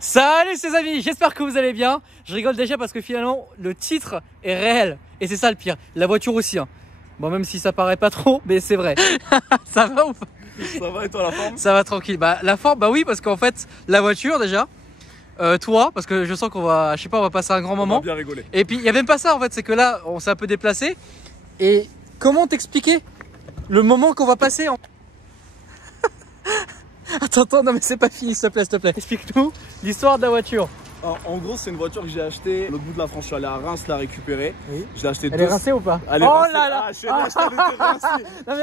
Salut les amis, j'espère que vous allez bien. Je rigole déjà parce que finalement le titre est réel. Et c'est ça le pire, la voiture aussi hein. Bon même si ça paraît pas trop, mais c'est vrai. Ça va ou pas? Ça va et toi la forme? Ça va tranquille. Bah la forme, bah oui parce qu'en fait la voiture déjà, toi parce que je sens qu'on va, je sais pas, on va passer un grand moment. On va bien rigoler. Et puis il y a même pas ça en fait, c'est que là on s'est un peu déplacé. Et comment t'expliquer le moment qu'on va passer en... Attends, non mais c'est pas fini, s'il te plaît. Explique-nous l'histoire de la voiture. En gros, c'est une voiture que j'ai achetée à l'autre bout de la France. Je suis allé à Reims la récupérer. Oui. Je l'ai achetée Elle est rincée ou pas? Elle est Oh rincée. là là, Ah, je suis allé l'acheter, elle était rincée. Non, mais...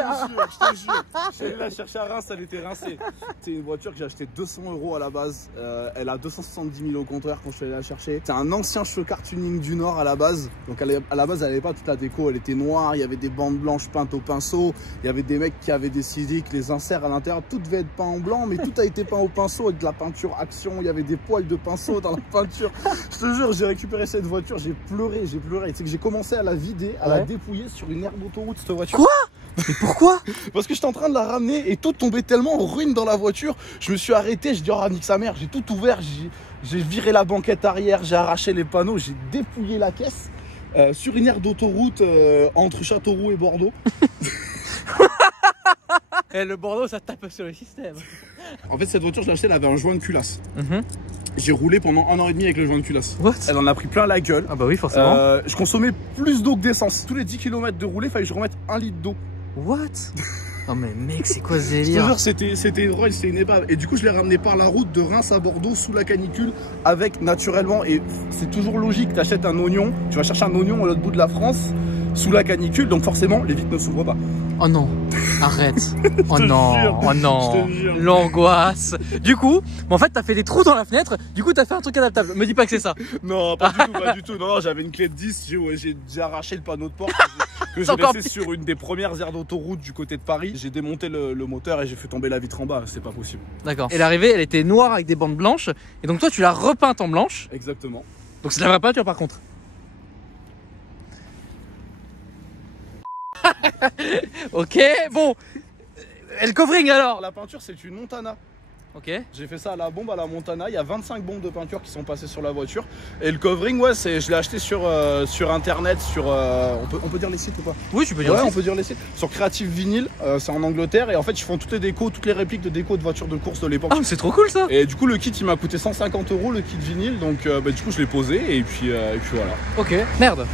Je te jure. Je suis allé la chercher à Reims, elle était rincée. C'est une voiture que j'ai achetée 200 € à la base. Elle a 270 000 au compteur quand je suis allé la chercher. C'est un ancien Chocard Tuning du Nord à la base. Donc à la base, elle n'avait pas toute la déco. Elle était noire, il y avait des bandes blanches peintes au pinceau. Il y avait des mecs qui avaient décidé que les inserts à l'intérieur, tout devait être peint en blanc, mais tout a été peint au pinceau avec de la peinture action. Il y avait des poils de pinceau dans la peinture. Je te jure, j'ai récupéré cette voiture, j'ai pleuré. Tu sais que j'ai commencé à la vider, à la dépouiller sur une aire d'autoroute, cette voiture. Quoi? Mais pourquoi? Parce que j'étais en train de la ramener et tout tombait tellement en ruine dans la voiture. Je me suis arrêté, je dis oh nique sa mère, j'ai tout ouvert, j'ai viré la banquette arrière, j'ai arraché les panneaux, j'ai dépouillé la caisse sur une aire d'autoroute entre Châteauroux et Bordeaux. Et le Bordeaux ça tape sur le système. En fait cette voiture je l'ai achetée, elle avait un joint de culasse. J'ai roulé pendant 1 an et demi avec le joint de culasse. What? Elle en a pris plein la gueule. Ah bah oui forcément. Je consommais plus d'eau que d'essence. Tous les 10 km de roulé, il fallait que je remette 1 litre d'eau. What? Oh mais mec c'est quoi ce Je te délire? jure, c'était une Rolls, c'était une épave. Et du coup je l'ai ramené par la route de Reims à Bordeaux sous la canicule avec naturellement, et c'est toujours logique, tu achètes un oignon, tu vas chercher un oignon à l'autre bout de la France sous la canicule, donc forcément les vitres ne s'ouvrent pas. Oh non, arrête. Oh non, jure, oh non, je te jure. l'angoisse. Du coup, en fait, t'as fait des trous dans la fenêtre. Du coup, t'as fait un truc adaptable. Me dis pas que c'est ça. Non, pas du tout, pas du tout. Non, j'avais une clé de 10, j'ai arraché le panneau de porte que j'ai encore laissé sur une des premières aires d'autoroute du côté de Paris. J'ai démonté le moteur et j'ai fait tomber la vitre en bas. C'est pas possible. D'accord. Et l'arrivée, elle était noire avec des bandes blanches. Et donc toi, tu l'as repeinte en blanche. Exactement. Donc c'est de la vraie peinture par contre. Ok, bon. Et le covering alors? La peinture, c'est une Montana. Ok. J'ai fait ça à la bombe à la Montana. Il y a 25 bombes de peinture qui sont passées sur la voiture. Et le covering, ouais, je l'ai acheté sur internet, sur. On peut dire les sites ou pas? Oui, tu peux dire. Ouais, on peut dire les sites. Sur Creative Vinyl, c'est en Angleterre. Et en fait, ils font toutes les décos, toutes les répliques de déco de voitures de course de l'époque. Ah, mais c'est trop cool ça. Et du coup, le kit, il m'a coûté 150 € le kit vinyle. Donc, du coup, je l'ai posé. Et puis voilà. Ok. Merde.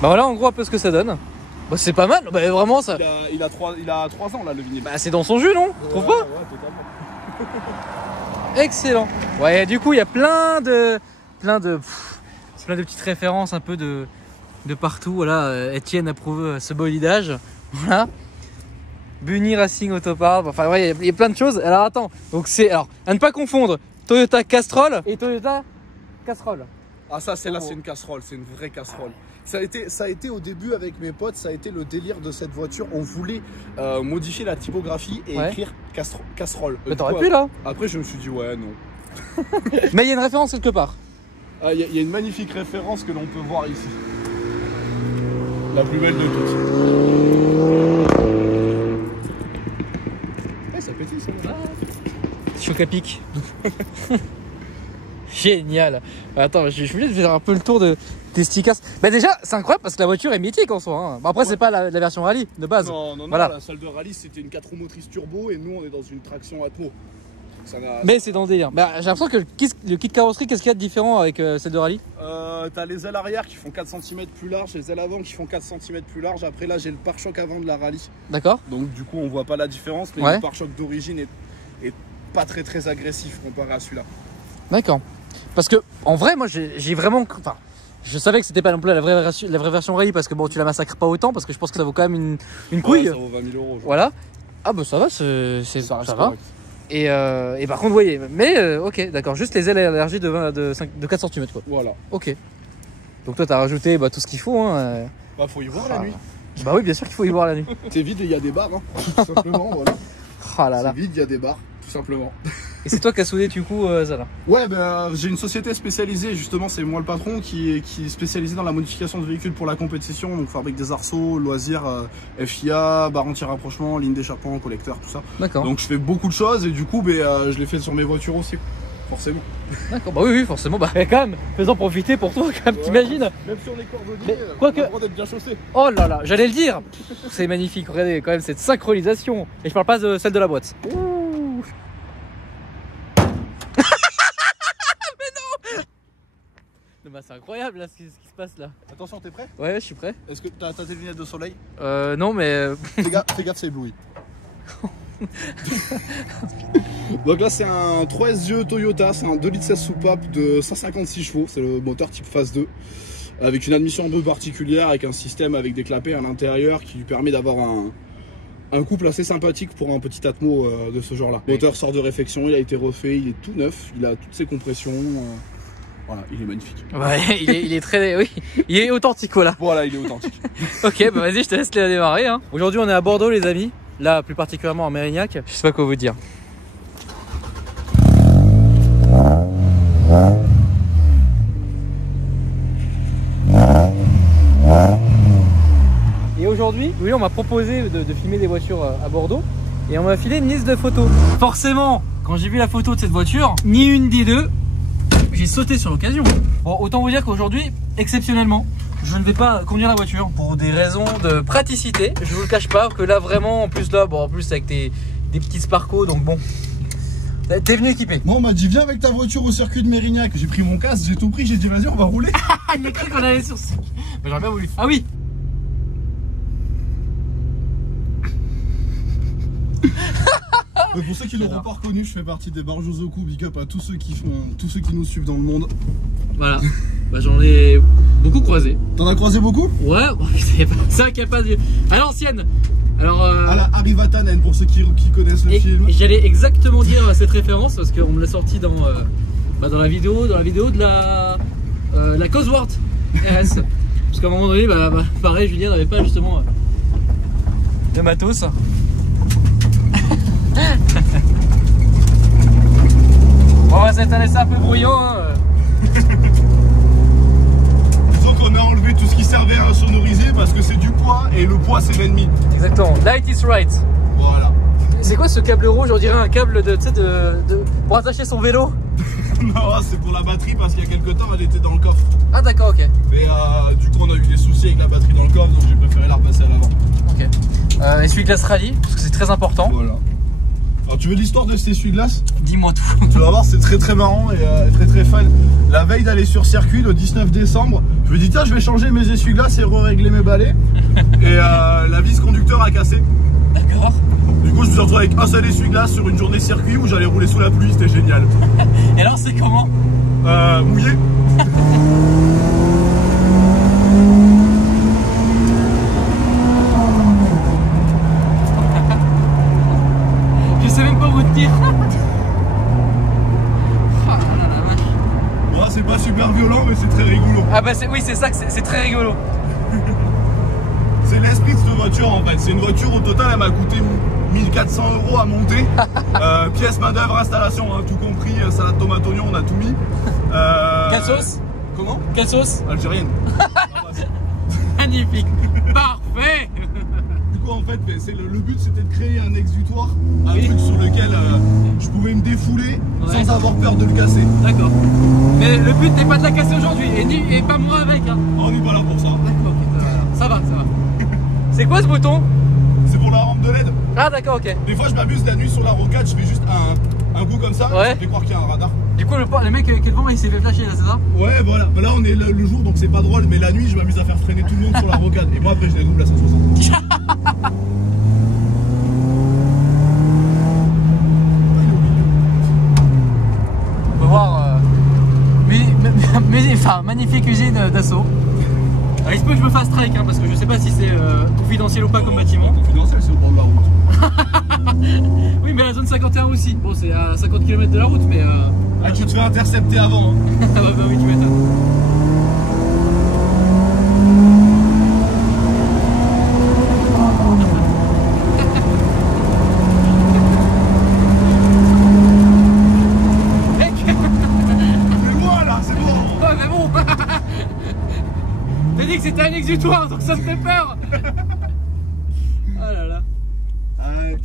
Bah voilà, en gros, un peu ce que ça donne. Bah c'est pas mal. Bah vraiment ça. Il a 3 ans là, le vinyle. Bah c'est dans son jus, non? Tu trouves pas? Ouais, totalement. Excellent. Ouais, du coup, il y a plein de petites références un peu de partout. Voilà, Etienne approuve ce bolidage. Voilà. Bunny Racing Autopart. Enfin, ouais, il y a plein de choses. Alors, attends. Donc, c'est. Alors, à ne pas confondre Toyota Castrol et Toyota Casserole. Ah, ça, c'est une casserole. C'est une vraie casserole. Ça a été au début avec mes potes, ça a été le délire de cette voiture. On voulait modifier la typographie et écrire casserole. Mais t'aurais pu là. Après, je me suis dit, ouais, non. Mais il y a une référence quelque part. Il y a une magnifique référence que l'on peut voir ici. La plus belle de toutes. Ouais, ça pétille, ça. Choc à pic. Génial. Attends, je voulais faire un peu le tour des stickers. Bah déjà, c'est incroyable parce que la voiture est mythique en soi. Hein. Bon, après, c'est pas la version rallye de base. Non, voilà. La salle de rallye, c'était une 4 roues motrices turbo et nous, on est dans une traction Atmo. Mais c'est dans le délire. Bah, j'ai l'impression que le kit carrosserie, qu'est-ce qu'il y a de différent avec celle de rallye? T'as les ailes arrière qui font 4 cm plus larges, les ailes avant qui font 4 cm plus larges. Après, là, j'ai le pare-choc avant de la rallye. D'accord. Donc, du coup, on voit pas la différence. Mais le pare-choc d'origine est pas très agressif comparé à celui-là. D'accord. Parce que en vrai, moi j'ai vraiment. Enfin, je savais que c'était pas non plus la vraie version rallye parce que bon, tu la massacres pas autant parce que je pense que ça vaut quand même une couille. Ça vaut 20 000 €. Voilà. Ah bah ça va, ça va. Et par contre, voyez, mais ok, d'accord, juste les ailes élargies de 4 cm quoi. Voilà. Ok. Donc toi, t'as rajouté tout ce qu'il faut. Hein. Bah, faut y voir la nuit. Bah oui, bien sûr qu'il faut y voir la nuit. C'est vide et il y a des barres, hein. Tout simplement, voilà. Oh là là. C'est vide, il y a des barres, tout simplement. Et c'est toi qui as soudé du coup Zala? Ouais, j'ai une société spécialisée, justement, c'est moi le patron qui est spécialisé dans la modification de véhicules pour la compétition, donc fabrique des arceaux, loisirs, FIA, barres anti-rapprochement, ligne d'échappement, collecteur, tout ça. D'accord. Donc je fais beaucoup de choses et du coup, je l'ai fait sur mes voitures aussi. Forcément. D'accord, bah oui, forcément. Bah quand même, faisons profiter pour toi, quand même, t'imagines. Même si on est cordonnier, Mais on quoique- a le droit d'être bien chaussé. Oh là là, j'allais le dire. C'est magnifique, regardez quand même cette synchronisation. Et je parle pas de celle de la boîte. Ouh. Mais non. Non, bah c'est incroyable là, ce qui se passe là. Attention, t'es prêt? Ouais, je suis prêt. Est-ce que t'as tes lunettes de soleil? Non mais... Fais gaffe, c'est ébloui. Donc là c'est un 3 yeux Toyota, c'est un 2,16 litres soupape de 156 chevaux, c'est le moteur type phase 2 avec une admission un peu particulière, avec un système avec des clapets à l'intérieur qui lui permet d'avoir un couple assez sympathique pour un petit atmo de ce genre là. Le moteur sort de réfection, il a été refait, il est tout neuf, il a toutes ses compressions, voilà, il est magnifique. Ouais, il est très... Oui, il est authentique là. Voilà, il est authentique. Ok, bah vas-y, je te laisse les démarrer. Hein. Aujourd'hui, on est à Bordeaux, les amis. Là, plus particulièrement en Mérignac. Je sais pas quoi vous dire. Et aujourd'hui, oui, on m'a proposé de filmer des voitures à Bordeaux. Et on m'a filé une liste de photos. Forcément, quand j'ai vu la photo de cette voiture, ni une des deux, j'ai sauté sur l'occasion. Bon, autant vous dire qu'aujourd'hui, exceptionnellement, je ne vais pas conduire la voiture pour des raisons de praticité. Je vous le cache pas que là vraiment, en plus là, bon, en plus avec des petits Sparco, donc bon, t'es venu équipé. Moi on m'a dit viens avec ta voiture au circuit de Mérignac. J'ai pris mon casque, j'ai tout pris, j'ai dit vas-y on va rouler. Il a cru qu'on allait sur ce... J'aurais bien voulu. Ah oui. Mais pour ceux qui l'auront pas reconnu, je fais partie des Barjosoku. Big up à tous ceux qui nous suivent dans le monde. Voilà. Bah, j'en ai beaucoup croisé. T'en as croisé beaucoup? Ouais, bon, c'est ça qui a pas de... À l'ancienne. Alors à la Arivatanen pour ceux qui connaissent le film. J'allais exactement dire cette référence parce qu'on me l'a sorti dans la vidéo de la Cosworth RS. Parce qu'à un moment donné, pareil, Julien n'avait pas justement de matos. Bon, on va s'étaler ça un peu bruyant. Hein. Disons qu'on a enlevé tout ce qui servait à sonoriser parce que c'est du poids et le poids c'est l'ennemi. Exactement, light is right. Voilà. C'est quoi ce câble rouge? On dirait un câble pour attacher son vélo. Non, c'est pour la batterie parce qu'il y a quelques temps elle était dans le coffre. Ah d'accord, ok. Mais du coup on a eu des soucis avec la batterie dans le coffre donc j'ai préféré la repasser à l'avant. Ok. Essuie-glace rallye, parce que c'est très important. Voilà. Alors tu veux l'histoire de cet essuie-glace? Dis-moi tout. Tu vas voir, c'est très marrant et très fun. La veille d'aller sur circuit le 19 décembre, je me dis tiens je vais changer mes essuie-glaces et régler mes balais. Et la vis conducteur a cassé. D'accord. Du coup je me suis retrouvé avec un seul essuie-glace sur une journée circuit où j'allais rouler sous la pluie, c'était génial. Et alors c'est comment? Mouillé. Je sais même pas où tenir. Ah là la vache. Bon, c'est pas super violent mais c'est très rigolo. Ah bah oui c'est ça, que c'est très rigolo. C'est l'esprit de cette voiture en fait. C'est une voiture au total, elle m'a coûté 1400 € à monter. Pièces, main d'œuvre, installation, hein, tout compris, salade, tomate, oignon, on a tout mis. Quelle sauce? Comment? Quelle sauce? Algérienne. Magnifique. Parfait. Du coup en fait le but c'était de créer un exutoire, un truc sur lequel je pouvais me défouler sans avoir peur de le casser. D'accord. Mais le but n'est pas de la casser aujourd'hui et pas moi avec. Hein. On n'est pas là pour ça. D'accord, ça va. C'est quoi ce bouton? C'est pour la rampe de LED. Ah d'accord, ok. Des fois je m'amuse la nuit sur la rocade, je fais juste un coup comme ça, ouais. Je fais croire qu'il y a un radar. Du coup le mec qui est devant il s'est fait flasher là, c'est ça? Ouais voilà, là on est le jour donc c'est pas drôle, mais la nuit je m'amuse à faire freiner tout le monde sur la rocade. Et moi après je les double à 160. On peut voir magnifique usine d'assaut. Il se peut que je me fasse strike hein, parce que je sais pas si c'est confidentiel ou pas comme bâtiment. Confidentiel, c'est au bord de la route. Oui mais la zone 51 aussi. Bon c'est à 50 km de la route mais Ah tu te fais intercepter avant hein. Bah oui tu m'étonnes. C'était un exutoire donc ça me fait peur. Ah là là. Ouais.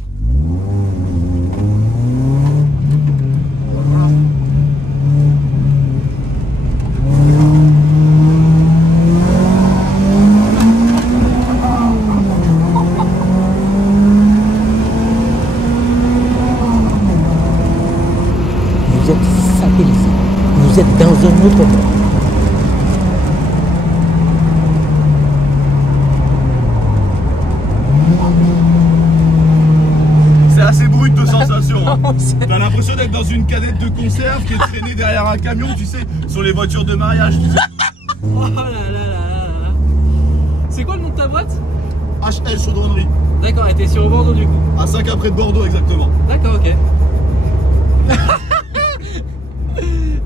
êtes satellisé. Vous êtes dans un autre monde. C'est assez brut de sensation. Hein. T'as l'impression d'être dans une canette de conserve qui est traînée derrière un camion, tu sais, sur les voitures de mariage. Tu sais. Oh là là là là. C'est quoi le nom de ta boîte? HL Chaudronnerie. D'accord, et t'es sur Bordeaux du coup. À 5 après de Bordeaux, exactement. D'accord, ok.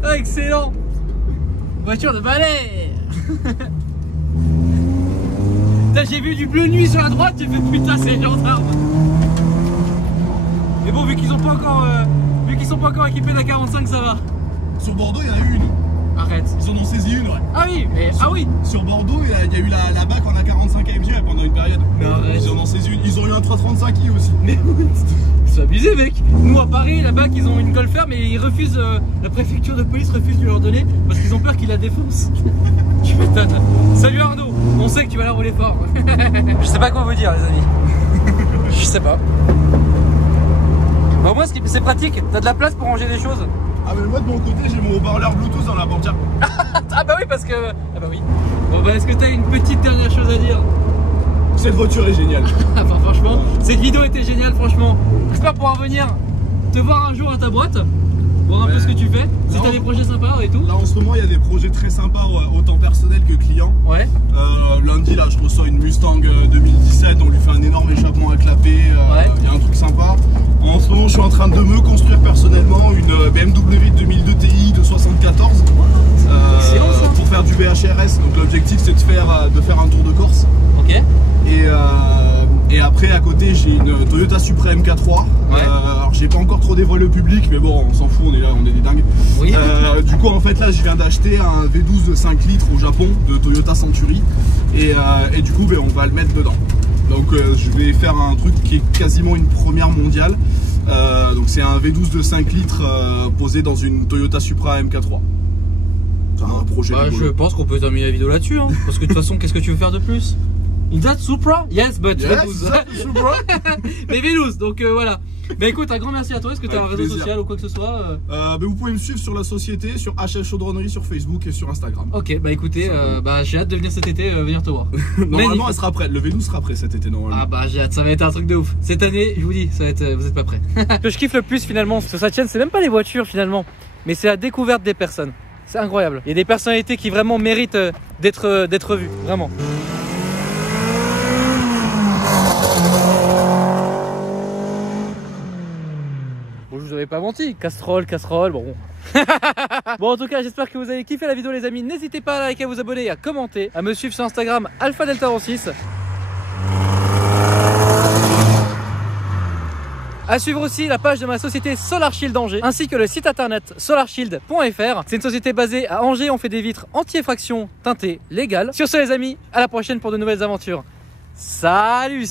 Ah, excellent. Voiture de balai. J'ai vu du bleu nuit sur la droite, j'ai fait putain c'est gendarme. Mais bon, vu qu'ils sont pas encore équipés de la 45, ça va. Sur Bordeaux, il y en a eu une. Arrête. Ils en ont saisi une, ouais. Ah oui, mais ah oui. Sur Bordeaux, il y a eu la BAC en A45 AMG pendant une période. Mais arrête. Ils en ont saisi une. Ils ont eu un 335i aussi. Mais c'est abusé, mec. Nous à Paris, là-bas, ils ont une Golfer, mais ils refusent. La préfecture de police refuse de leur donner parce qu'ils ont peur qu'ils la défoncent. Tu m'étonnes. Salut Arnaud. On sait que tu vas la rouler fort. Je sais pas quoi vous dire, les amis. Je sais pas. Bah, au moins, c'est pratique. T'as de la place pour ranger des choses. Ah mais moi de mon côté j'ai mon haut-parleur Bluetooth dans la portière. Ah bah oui parce que... Ah bah oui. Bon bah est-ce que t'as une petite dernière chose à dire? Cette voiture est géniale. Enfin franchement, cette vidéo était géniale franchement. J'espère pouvoir venir te voir un jour à ta boîte. Voir un peu ce que tu fais. Si t'as des projets sympas et tout. Là en ce moment il y a des projets très sympas autant personnels que clients. Ouais. Lundi là je reçois une Mustang 2017, on lui fait un énorme échappement à clapper. Ouais. Il y a un truc sympa. En ce moment je suis en train de me construire personnellement une BMW 2002 Ti de 74. Excellent, ça. Pour faire du VHRS. Donc l'objectif c'est de faire un tour de Corse. Ok. Et après à côté j'ai une Toyota Supra MK3. Ouais. Alors j'ai pas encore trop dévoilé au public mais bon on s'en fout, on est des dingues. Oui. Du coup en fait là je viens d'acheter un V12 de 5 litres au Japon de Toyota Century et du coup ben, on va le mettre dedans. Donc je vais faire un truc qui est quasiment une première mondiale. Donc c'est un V12 de 5 litres posé dans une Toyota Supra MK3. C'est un projet je pense qu'on peut terminer la vidéo là-dessus hein. Parce que de toute façon qu'est-ce que tu veux faire de plus? Is that Supra? Yes, but V12. Supra. Mais V12, donc voilà. Mais écoute, un grand merci à toi. Est-ce que tu as un réseau social ou quoi que ce soit Vous pouvez me suivre sur la société, sur HL Chaudronnerie, sur Facebook et sur Instagram. Ok, bah écoutez, j'ai hâte de venir cet été venir te voir. Normalement, elle sera prête. Le V12 sera prêt cet été, normalement. Ah bah j'ai hâte, ça va être un truc de ouf. Cette année, je vous dis, ça va être, vous êtes pas prêts. Ce que je kiffe le plus finalement sur cette chaîne, c'est même pas les voitures finalement, mais c'est la découverte des personnes. C'est incroyable. Il y a des personnalités qui vraiment méritent d'être vues, vraiment. Bon, je vous avais pas menti, casserole, bon. Bon, en tout cas, j'espère que vous avez kiffé la vidéo, les amis. N'hésitez pas à liker, à vous abonner, à commenter, à me suivre sur Instagram AlphaDelta26. À suivre aussi la page de ma société SolarShield Angers ainsi que le site internet solarshield.fr. C'est une société basée à Angers, on fait des vitres anti-effraction teintées légales. Sur ce les amis, à la prochaine pour de nouvelles aventures. Salut!